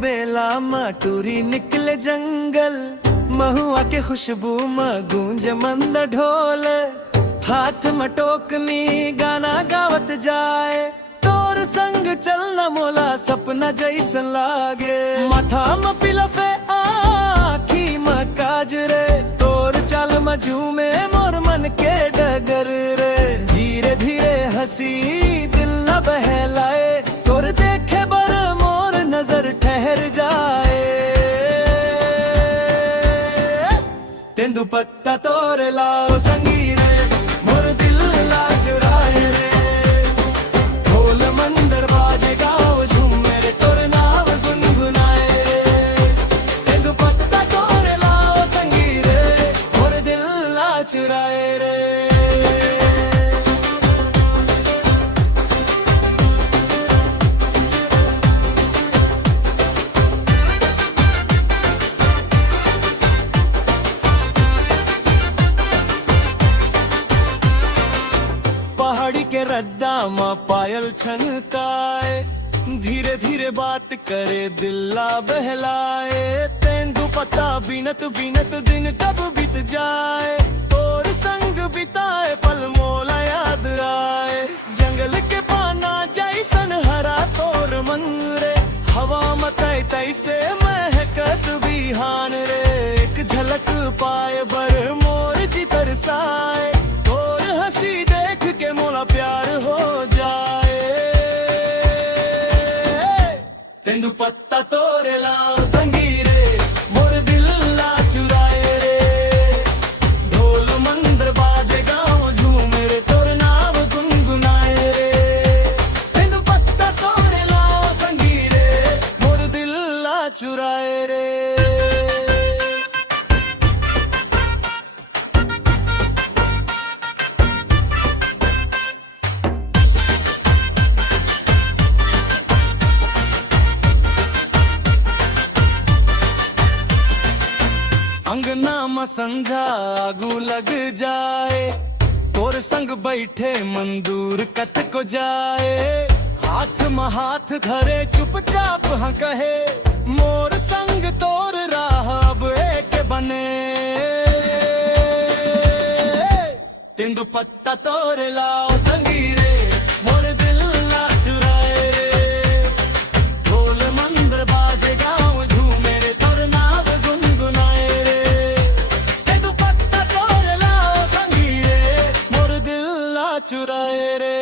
बेला में टूरी निकले जंगल, महुआ के खुशबू में गूंज मंद ढोल, हाथ में टोकनी गाना गावत जाए, तोर संग चलना मोला सपना जैसन लागे। माथा में पिलफे आखी में काजरे, तोर चाल में झूमे मोर मन के डगर रे। धीरे धीरे हंसी दिल न बहलाए, तोर देखे बर मोर नजर ठहर जाए। तेंदु पत्ता तोरे लाओ संगी रे, मोर दिल ला चुराए रे। ढोल मंदर बाजे गाँव झूमे रे, तोर नाम गुनगुनाए रे। तेंदु पत्ता तोरे लाओ संगी रे, मोर दिल ला चुराए रे। पहाड़ी के रद्दा में पायल छनकाए, धीरे धीरे बात करे दिल्ला बहलाए। तेंदु पत्ता बीनत बीनत दिन कब बीत जाए, तोर संग बिताए पल मोला याद आए। जंगल के पाना जैसन हरा तोर मन रे, हवा में तै तै से महकत बिहान रे। एक झलक पाए बर मोर जी तरसाए, तोर हंसी देख के मोला प्यार हो जाए। तेंदु पत्ता तोरे लाओ संगी रे, मोर दिल ला चुराए रे। ढोल मंदर बाजे गाँव झूमे रे, तोर नाम गुनगुनाए रे। तेंदु पत्ता तोरे लाओ संगी रे, मोर दिल ला चुराए रे। अंगना में संझा आगू लग जाए, तोर संग बैठे मंदूर कत को जाए। हाथ में हाथ धरे चुपचाप हाँ कहे, मोर संग तोर राह अब एक बने। तेंदु पत्ता तोरे लाओ संगी रे, मोर दिल ला चुराए रे। ढोल मंदर बाजे गाँव झूमे रे, तोर नाम गुनगुनाए रे। तेंदु पत्ता तोरे लाओ संगी रे, मोर दिल ला चुराए रे।